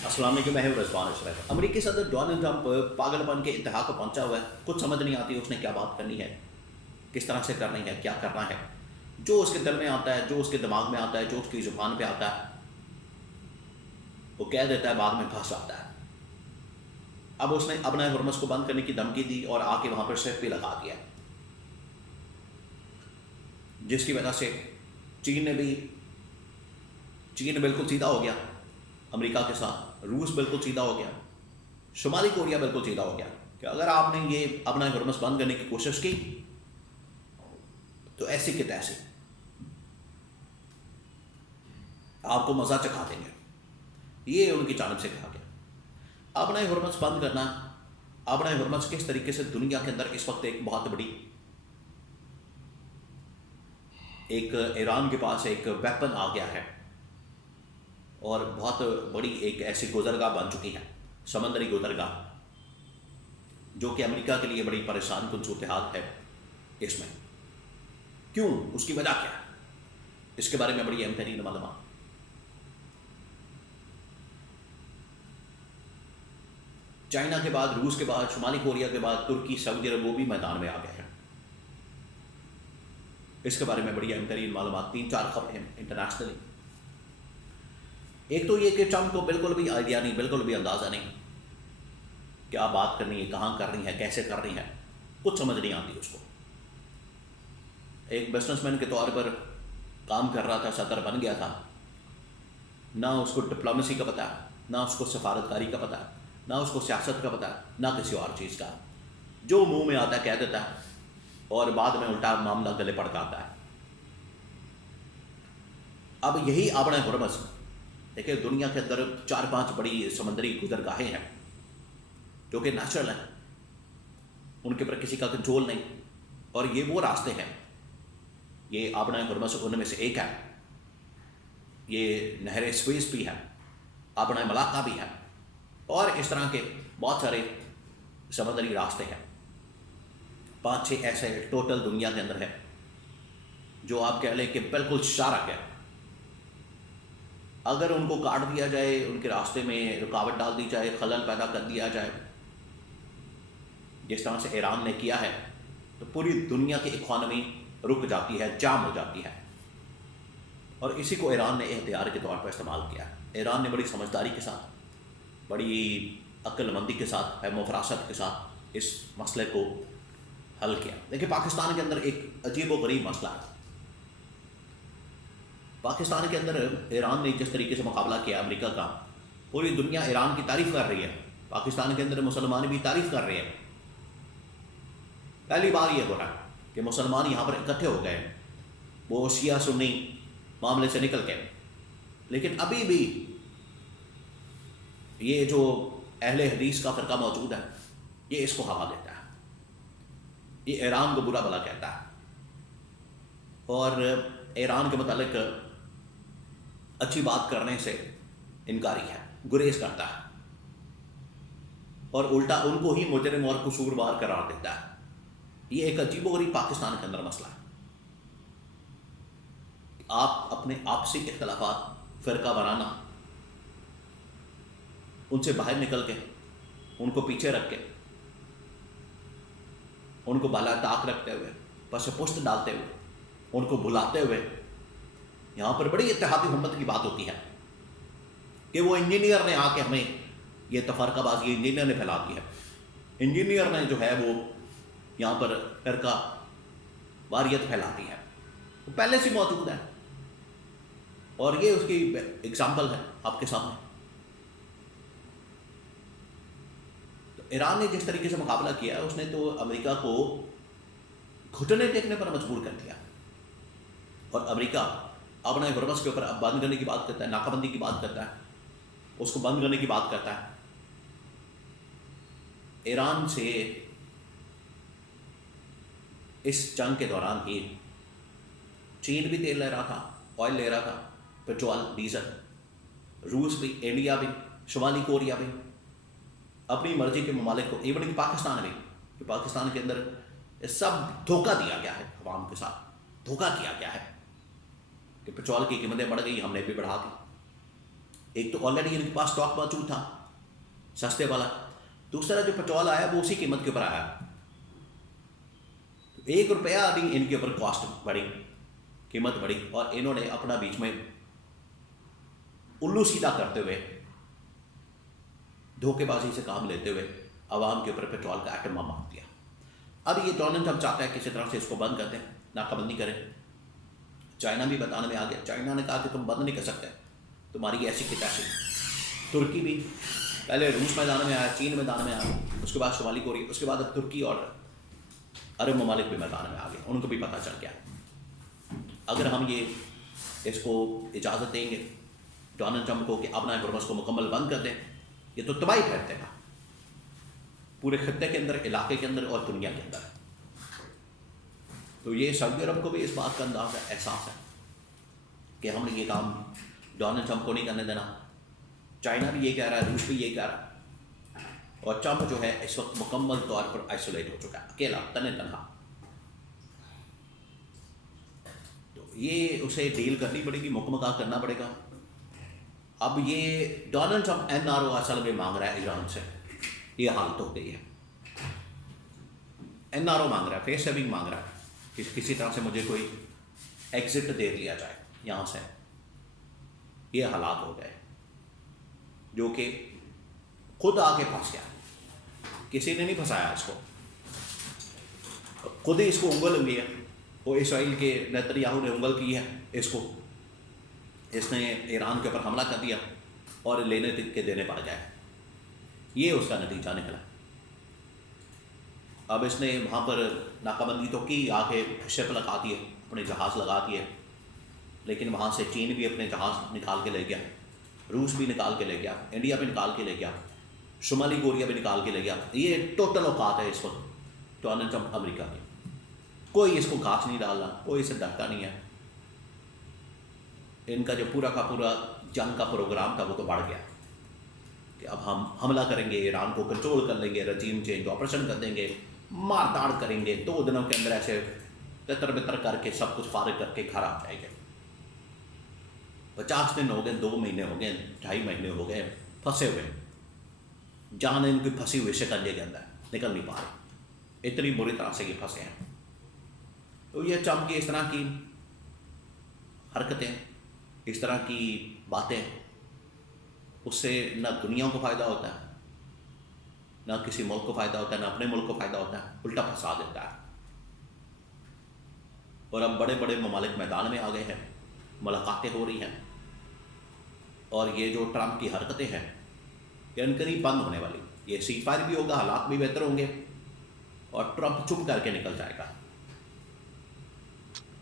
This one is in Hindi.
अस्सलाम वालेकुम, मैं हूं रिजवान अशरफ। अमेरिकी सदर डोनाल्ड ट्रंप पागलपन के इंतहा को पहुंचा हुआ है। कुछ समझ नहीं आती उसने क्या बात करनी है, किस तरह से करनी है, क्या करना है। जो उसके दिल में आता है, जो उसके दिमाग में आता है, जो उसकी जुबान पे आता है, वो कह देता है, बाद में फंस जाता है। अब उसने अपना हुर्मस को बंद करने की धमकी दी और आके वहां पर सिर्फ भी लगा दिया, जिसकी वजह से चीन बिल्कुल सीधा हो गया अमेरिका के साथ। रूस बिल्कुल सीधा हो गया, शुमाली कोरिया बिल्कुल सीधा हो गया कि अगर आपने ये अपना हुर्मस बंद करने की कोशिश की तो ऐसे के तैसे आपको मजा चखा देंगे। ये उनकी जानब से कहा गया। अपना हुर्मस बंद करना, अपना हुर्मस किस तरीके से दुनिया के अंदर इस वक्त एक बहुत बड़ी, एक ईरान के पास एक वेपन आ गया है और बहुत बड़ी एक ऐसी गुजरगाह बन चुकी है, समंदरी गुजरगाह, जो कि अमेरिका के लिए बड़ी परेशान कुन सूरत हाल है। इसमें क्यों, उसकी वजह क्या है, इसके बारे में बड़ी अहम तरीन मालूमात। चाइना के बाद, रूस के बाद, शुमाली कोरिया के बाद तुर्की, सऊदी अरब, वो भी मैदान में आ गए हैं। इसके बारे में बड़ी अहम तरीन मालूमात, 3-4 खबरें हैं इंटरनेशनली। एक तो ये कि ट्रंप को बिल्कुल भी आइडिया नहीं, बिल्कुल भी अंदाज़ा नहीं क्या बात करनी है, कहाँ करनी है, कैसे करनी है, कुछ समझ नहीं आती उसको। एक बिजनेसमैन के तौर पर काम कर रहा था, सदर बन गया था, ना उसको डिप्लोमेसी का पता है, ना उसको सफारतकारी का पता है, ना उसको सियासत का पता है, ना किसी और चीज़ का। जो मुंह में आता है कह देता है और बाद में उल्टा मामला गले पड़ जाता है। अब यही अपना हुर्मस, देखिए दुनिया के अंदर 4-5 बड़ी समंदरी गुजरगाहें हैं जो कि नेचुरल हैं, उनके ऊपर किसी का कंट्रोल नहीं, और ये वो रास्ते हैं, ये अपना हुर्मस उनमें से एक है। ये नहर स्वेज भी है, अपना मलाका भी है, और इस तरह के बहुत सारे समंदरी रास्ते हैं। 5-6 ऐसे टोटल दुनिया के अंदर है जो आप कह लें कि बिल्कुल शार्क है। अगर उनको काट दिया जाए, उनके रास्ते में रुकावट डाल दी जाए, खलल पैदा कर दिया जाए, जिस तरह से ईरान ने किया है, तो पूरी दुनिया की इकॉनमी रुक जाती है, जाम हो जाती है। और इसी को ईरान ने एहतियार के तौर पर इस्तेमाल किया है। ईरान ने बड़ी समझदारी के साथ, बड़ी अक्लमंदी के साथ, फहम फरासत के साथ इस मसले को हल किया। देखिए पाकिस्तान के अंदर एक अजीब व गरीब मसला है। पाकिस्तान के अंदर ईरान ने जिस तरीके से मुकाबला किया अमेरिका का, पूरी दुनिया ईरान की तारीफ कर रही है, पाकिस्तान के अंदर मुसलमान भी तारीफ कर रहे हैं। पहली बार ये हो रहा है कि मुसलमान यहाँ पर इकट्ठे हो गए, वो शिया सुन्नी मामले से निकल गए। लेकिन अभी भी ये जो अहले हदीस का फ़िरका मौजूद है, ये इसको हवा देता है, ये ईरान को बुरा भला कहता है और ईरान के मुतालिक अच्छी बात करने से इनकारी है, गुरेज करता है, और उल्टा उनको ही मुजरिम और कसूरवार करार देता है। ये एक अजीबोगरीब पाकिस्तान के अंदर मसला है। आप अपने आपसी इख्तलाफात, फ़िरका बनाना, उनसे बाहर निकल के, उनको पीछे रख के, उनको बाला ताक रखते हुए, पस पुश्त डालते हुए, उनको बुलाते हुए, यहाँ पर बड़ी इत्तेहादी हिम्मत की बात होती है कि वो इंजीनियर ने आके हमें ये तफरकाबाजी इंजीनियर ने फैला दी है, इंजीनियर ने जो है वो यहाँ पर फ़िरका वारियत फैलाती है। वो पहले से मौजूद है और ये उसकी एग्जाम्पल है आपके सामने। तो ईरान ने जिस तरीके से मुकाबला किया, उसने तो अमेरिका को घुटने टेकने पर मजबूर कर दिया। और अमेरिका अपने हुर्मस के ऊपर अब बंद करने की बात करता है, नाकाबंदी की बात करता है, उसको बंद करने की बात करता है। ईरान से इस जंग के दौरान ही चीन भी तेल ले रहा था, ऑयल ले रहा था, पेट्रोल, डीजल। रूस भी, इंडिया भी, शुमाली कोरिया भी, अपनी मर्जी के ममालिक को, इवन कि पाकिस्तान भी, कि पाकिस्तान के अंदर सब धोखा दिया गया है, अवाम के साथ धोखा किया गया है कि पेट्रोल की कीमतें बढ़ गई, हमने भी बढ़ा दी। एक तो ऑलरेडी इनके पास स्टॉक मौजूद था सस्ते वाला, दूसरा जो पेट्रोल आया वो उसी कीमत के ऊपर आया। तो ₹1 नहीं इनके ऊपर कॉस्ट बढ़ी, कीमत बढ़ी, और इन्होंने अपना बीच में उल्लू सीधा करते हुए, धोखेबाजी से काम लेते हुए आवाम के ऊपर पेट्रोल का एटम मार दिया। अब ये डोनाल्ड ट्रंप चाहता है किसी तरह से इसको बंद कर दें, नाकाबंदी करें। चाइना भी बताने में आ गया, चाइना ने कहा कि तुम बंद नहीं कर सकते, तुम्हारी ऐसी की तैसी। तुर्की भी, पहले रूस मैदान में आया, चीन मैदान में आया, उसके बाद शुमाली कोरिया, उसके बाद अब तुर्की और अरब ममालिक भी मैदान में आ गए, उनको भी पता चल गया अगर हम ये इसको इजाज़त देंगे डोनाल्ड ट्रंप को कि अपना हुर्मस को मुकम्मल बंद कर दें, ये तो तबाही फैल देगा पूरे खत्ते के अंदर, इलाके के अंदर और दुनिया के अंदर। तो ये सऊदी अरब को भी इस बात का अंदाज़ है, एहसास है कि हमने ये काम डोनाल्ड ट्रंप को नहीं करने देना। चाइना भी ये कह रहा है, रूस भी ये कह रहा है, और ट्रंप जो है इस वक्त मुकम्मल तौर पर आइसोलेट हो चुका है, अकेला, तने तनहा। तो ये उसे डील करनी पड़ेगी, मुकम्मल करना पड़ेगा। अब ये डोनाल्ड ट्रंप NRO असल में मांग रहा है ईरान से, ये हालत हो गई है। NRO मांग रहा है, फेस सेविंग मांग रहा है कि किसी तरह से मुझे कोई एग्जिट दे दिया जाए यहाँ से। ये हालात हो गए जो कि खुद आके फंस गया, किसी ने नहीं फंसाया इसको, खुद ही इसको उंगल लगी है। वो इसराइल के नेतन्याहू ने उंगल की है इसको, इसने ईरान के ऊपर हमला कर दिया और लेने के देने पड़ गए, ये उसका नतीजा निकला। अब इसने वहाँ पर नाकाबंदी तो की, आके शिप लगा दिए, अपने जहाज़ लगा दिए, लेकिन वहाँ से चीन भी अपने जहाज़ निकाल के ले गया, रूस भी निकाल के ले गया, इंडिया भी निकाल के ले गया, शुमाली कोरिया भी निकाल के ले गया। ये टोटल औकात है इस वक्त डोनाल्ड ट्रंप अमेरिका की, कोई इसको घास नहीं डालना, कोई इसे डरता नहीं है। इनका जो पूरा का पूरा जंग का प्रोग्राम था वो तो बढ़ गया कि अब हम हमला करेंगे, ईरान को कंट्रोल कर लेंगे, रजीम चेंज ऑपरेशन कर देंगे, मार दाड़ करेंगे, 2 दिनों के अंदर ऐसे तितर बितर करके सब कुछ फारिग करके घर आ जाएंगे। 50 दिन हो गए, 2 महीने हो गए, 2.5 महीने हो गए फंसे हुए, जान इनकी फंसी हुई शिकंजे के अंदर, निकल नहीं पा रहे, इतनी बुरी तरह से ये फंसे हैं। तो ये ट्रंप की इस तरह की हरकतें, इस तरह की बातें, उससे न दुनिया को फ़ायदा होता है, ना किसी मुल्क को फ़ायदा होता है, ना अपने मुल्क को फ़ायदा होता है, उल्टा फंसा देता है। और अब बड़े बड़े ममालिक मैदान में आ गए हैं, मुलाकातें हो रही हैं, और ये जो ट्रंप की हरकतें हैं ये अनकरीब बंद होने वाली। ये सीज़फायर भी होगा, हालात भी बेहतर होंगे और ट्रंप चुप करके निकल जाएगा।